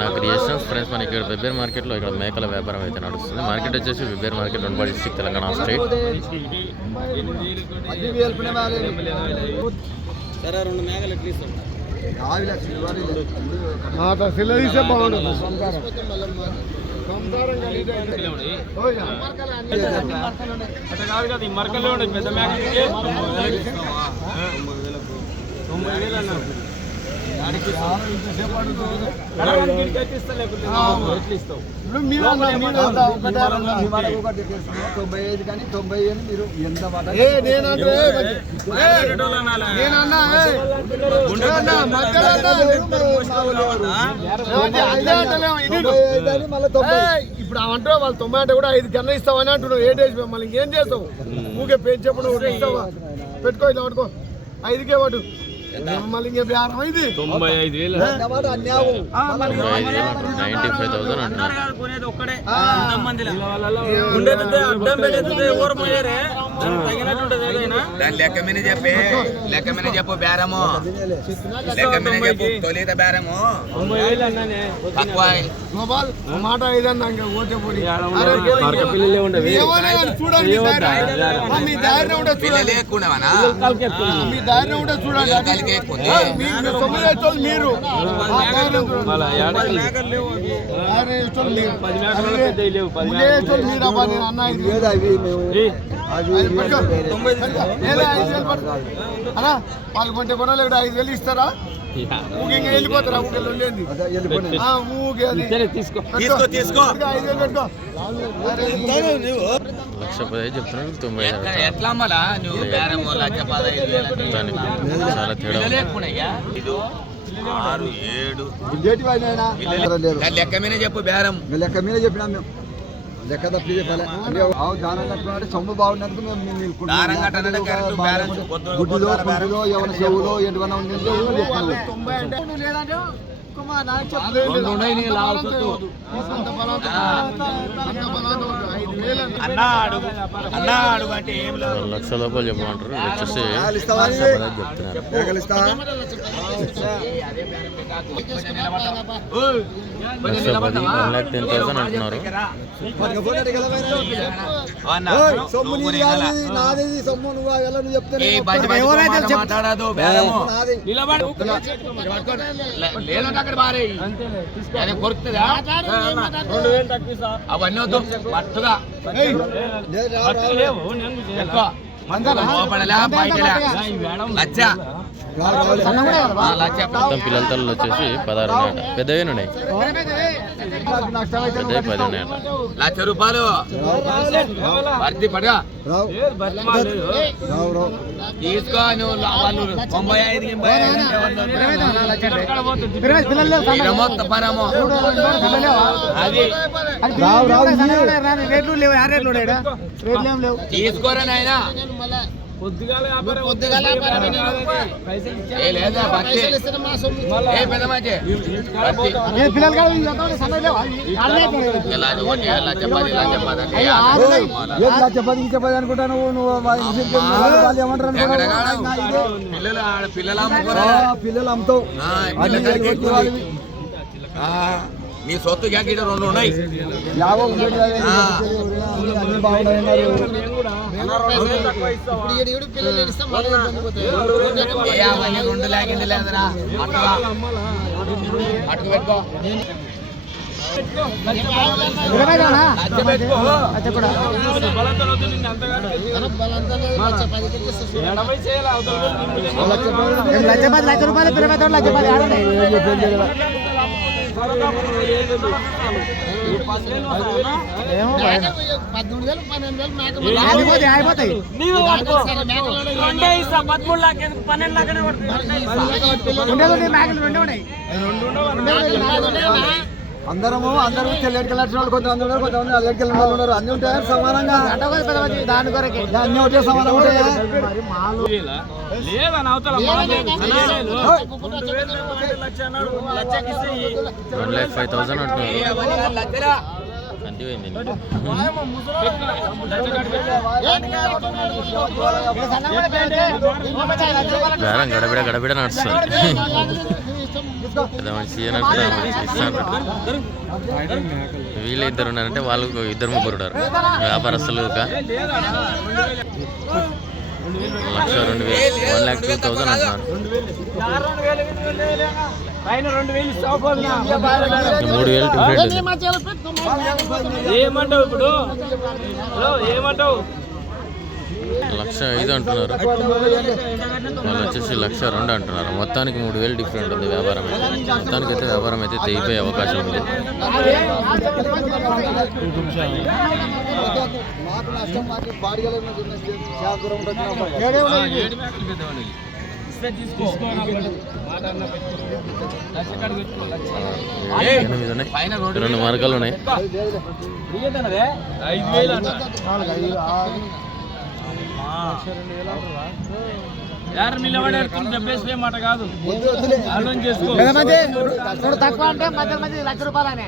నా creations friends మనకి ఇక్కడ వెబ్బేర్ మార్కెట్లో ఇక్కడ మేకల వ్యాపారం అయితే నడుస్తుంది. మార్కెట్ వచ్చేసి వెబ్బేర్ market one district Telangana state. రెండు మరకల్లో ఉండే పెద్ద మేకలకి తొంభై వేలు అన్నారు. తొంభై ఐదు కానీ తొంభై ఏళ్ళు మీరు ఎంత ఇప్పుడు అవంటే వాళ్ళు తొంభై అంటే కూడా ఐదు కన్నా ఇస్తావని అంటున్నావు ఏ డేస్ మళ్ళీ ఇంకేం చేస్తావు ఊకే పేరు చెప్పడం పెట్టుకో ఇలా పట్టుకో ఐదుకే పట్టు తొంభై ఐదు వేలు. నైంటీ ఫైవ్ థౌసండ్ అంటున్నారు. దాని లెక్క మీద చెప్పే లెక్క మీద చెప్పు బేరము లెక్క మీద చెప్పు తొలిత బేరము తక్కువ మాట ఐదన్నా ఇంకా ఓటే పోనీ. ఏడ అరే, ఉండవు? మరక పిల్లలే ఉండవు. ఏమన్నా కానీ చూడండి మీ ధైర్యం. ఆ, మీ ధైర్యం ఉంటే పిల్లలు చూడండి ఎక్కువనా ఆ, మీ ధైర్యం ఉంటే చూడండి అది- కలిగి ఎక్కువ ఆ, మీ- మీ తొమ్మిది వేస్తోళ్ళు మీరు ఆ, ధైర్యం చూడండి. మళ్ళా ఏడకి ధైర్యం వేస్తోళ్ళు మీరు. పది మేకలు పెద్ద లేవు పది ముందే వేస్తోళ్ళు మీరు అబ్బా, నేను అన్నా అన్నా, వాళ్ళు కొంటే కొనలేడు ఐదు వేలు ఇస్తారా? వెళ్ళిపోతారా? లక్ష పదహైదు తొంభై ఎట్లా చాలా తేడా ఆరు ఏడు. లెక్క మీద చెప్పు బేరం. లెక్క మీద చెప్పినాం మేము. లెక్క అంటే ఆవు దానం సొమ్ము బాగున్నందుకు మేము గుడ్డులో. గుడ్డులో చెవులో ఉండిందో లోపల చెప్పమంటారు. వచ్చేసి చెప్తున్నారు వన్ ల్యాక్ టెన్ థౌసండ్ అంటున్నారు అవన్నీ వద్దు పట్టుదా లేవు నేను చేయాలా? లచ్చ మొత్తం పిల్లల వచ్చేసి పదహారు ఉన్నాయట పెద్దవి ఉన్నాయి పెద్దవి పది లక్ష రూపాయలు తీసుకో నువ్వు తొంభై ఐదు అది తీసుకోరా నాయన. చెప్పది చెప్పది అనుకుంటా నువ్వు వాళ్ళ ఏమంటారు పిల్లలు అమ్ముతావు. నీ సొత్తు గ్యాకి రెండు ఉన్నాయి. రెండు లాగింది లేదరా అటుకు పెట్టుకో లచ్చ పెట్టుకో బలంతో వద్దు నిన్ను అంతగా ఎనభై చేయాలి పదమూడు లాక్? పన్నెండు లాకనే పడుతుంది. రెండు ఉండవు. అందరము అందరూ తెల్లడికి వెళ్ళిన వాళ్ళు కొంతమంది ఉన్నారు కొంతమంది అల్లడికి వెళ్ళిన వాళ్ళు ఉన్నారు. అన్ని ఉంటాయి? సమానంగా? దాని కొరకే అన్ని ఒకటే సమానంగా ఉంటాయా. రెండు ల్యాక్ ఫైవ్ థౌసండ్ అంటున్నారు. మంది పోయింది గడబిడ గడబిడ నడుస్తుంది. వీళ్ళు ఇద్దరు ఉన్నారంటే వాళ్ళు ఇద్దరు ముగ్గురు ఉన్నారు. వ్యాపారస్తులు ఒక లక్ష రెండు వేలు. వన్ ల్యాక్ టూ థౌసండ్ అంటున్నారు. మూడు వేలు డిఫరెంట్ ఏమంటావు ఇప్పుడు? హలో ఏమంటావు? లక్ష ఐదు అంటున్నారు. వాళ్ళు వచ్చేసి లక్ష రెండు అంటున్నారు. మొత్తానికి మూడు వేలు డిఫరెంట్ ఉంది వ్యాపారం అయితే. మొత్తానికి అయితే వ్యాపారం అయితే తెగిపోయే అవకాశం ఉంది. ఎనిమిది ఉన్నాయి రెండు మార్గాలు ఉన్నాయి. ఐదు వేలు అంట యారు నిలబడి అడుగుతుంది చెప్పేసి మాట కాదు. ఆలోచన చేసుకో. తక్కువ అంటే మధ్య మధ్య లక్ష రూపాయలనే.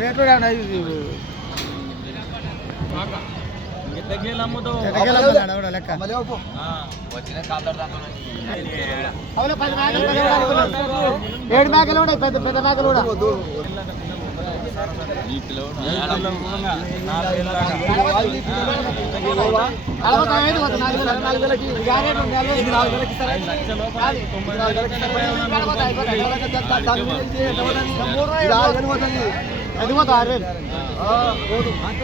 రేట్లు దగ్గరలో అమ్ముతావు. ఏడు మేకలు ఉన్నాయి పెద్ద పెద్ద మేకలు కూడా కూడా నాలుగు అది పోతుంది, ఆరు వేలు.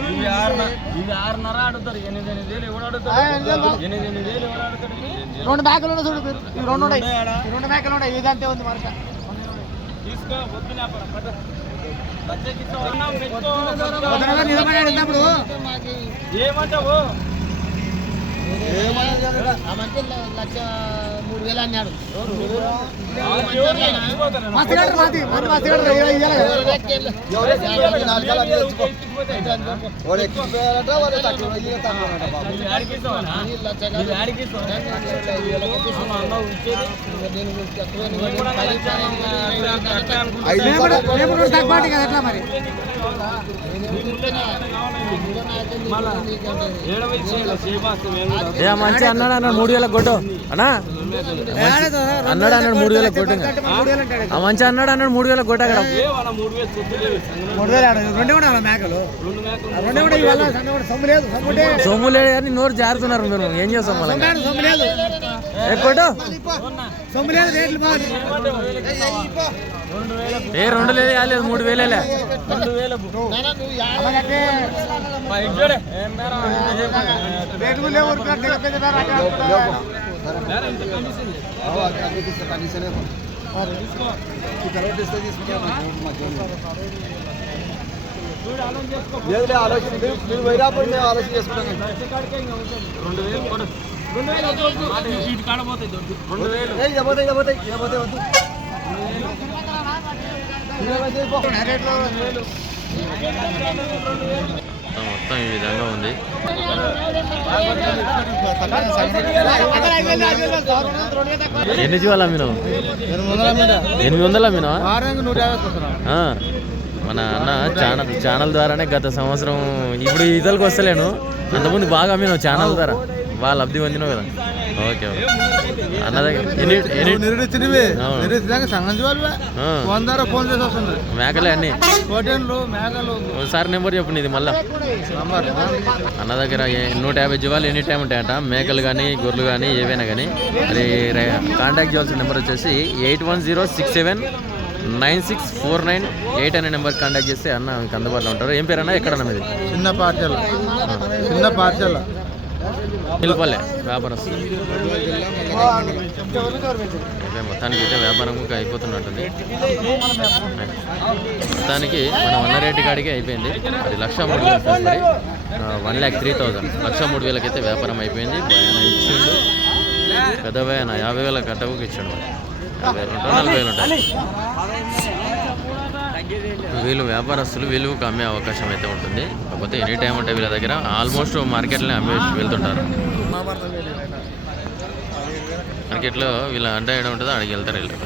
ఇవి ఆరున్నర ఇవి ఆరున్నర ఆడుతారు ఎనిమిది ఎనిమిది వేలు ఎవడు ఆ, ఆడుతాడు ఎనిమిది. ఎనిమిది వేలు ఎవడు ఆడుతాడు? రెండు మేకలు ఉన్నాయి చూడు. ఈ రెండు ఉన్నాయి. రెండు మేకలు ఉన్నాయి ఇదంతే ఉంది మరక తీసుకో వద్దు ఉన్నప్పుడు ఏమంటావు? లక్ష మూడు వేలు అన్నాడు? మస్తు మస్తు మరి? మంచి అన్నాడు అన్నాడు మూడు వేల కొట్టు. అన్నా? అన్నాడు అన్నాడు మూడు వేల కొట్టు మంచి అన్నాడు అన్నాడు మూడు వేల కొట్టు అక్కడ. మూడు వేలు రెండు కూడా మేకలు? సొమ్ము లేదు కానీ నోరు జారుతున్నారు మీరు ఏం చేస్తాం మళ్ళీ? లేదు ఏ రెండు లేదు కాలేదు మూడు వేలేలే. ఇద్దరే ఏం బేరం? రేట్లు లేవు ఊరికే దగ్గర పెద్ద బేరం అట్లా అనుకుంటా. బేరం ఇంత కమిషన్ లేదు. రెండు వేలు కొడు. రెండు వేలు వద్దు, వద్దు. అది ఇటు కాడ పోతాయి దొడ్డు. రెండు వేలు మొత్తం మొత్తం ఈ విధంగా ఉంది. ఎన్ని జీవాలు అమ్మినావు ఎనిమిది వందలు వారానికి నూట యాభై మన అన్న ఛానల్ ఛానల్ ద్వారానే గత సంవత్సరం ఇప్పుడు ఈతలకు వస్తలేను. అంతకుముందు బాగా అమ్మినావు ఛానల్ ద్వారా. బాగా లబ్ధి పొందినావు కదా. ఓకే అన్న దగ్గర మేకలే అన్ని. ఒకసారి నెంబర్ చెప్పు నీది మళ్ళా. అన్న దగ్గర నూట యాభై జీవాలు ఎనీ టైం ఉంటాయంట. మేకలు కానీ గొర్రెలు కానీ ఏవైనా కానీ అది కాంటాక్ట్ చేయాల్సిన నెంబర్ వచ్చేసి eight one zero six seven nine six four nine eight అనే నెంబర్ కాంటాక్ట్ చేస్తే అన్న మీకు అందుబాటులో ఉంటారు. ఏం పేరు అన్న ఎక్కడన్నా మీది? చిన్న పార్సల్ చిన్న పార్సల్ నిలపల్లే వ్యాపారస్తులు ఓకే మొత్తానికి అయితే వ్యాపారం అయిపోతున్నట్టుంది. మొత్తానికి మనం అన్న రేటు కాడికి అయిపోయింది. అది లక్ష మూడు వేలు పడి వన్ ల్యాక్ త్రీ థౌజండ్. లక్ష మూడు వేలకి అయితే వ్యాపారం అయిపోయింది. భయాన ఇచ్చిండు. పెద్ద భయాన యాభై వేల కట్టవుకి ఇచ్చాడు మరి. యాభై వేలు ఉంటాయి? నలభై వేలు ఉంటాయి? వీళ్ళు వ్యాపారస్తులు వీళ్ళు అమ్మే అవకాశం అయితే ఉంటుంది. కాకపోతే ఎనీ టైం ఉంటే వీళ్ళ దగ్గర ఆల్మోస్ట్ మార్కెట్లో అమ్మేసి వెళ్తుంటారు. మార్కెట్లో వీళ్ళ అడ్డా ఏడ ఉంటుందో అడిగి వెళ్తారు వీళ్ళు.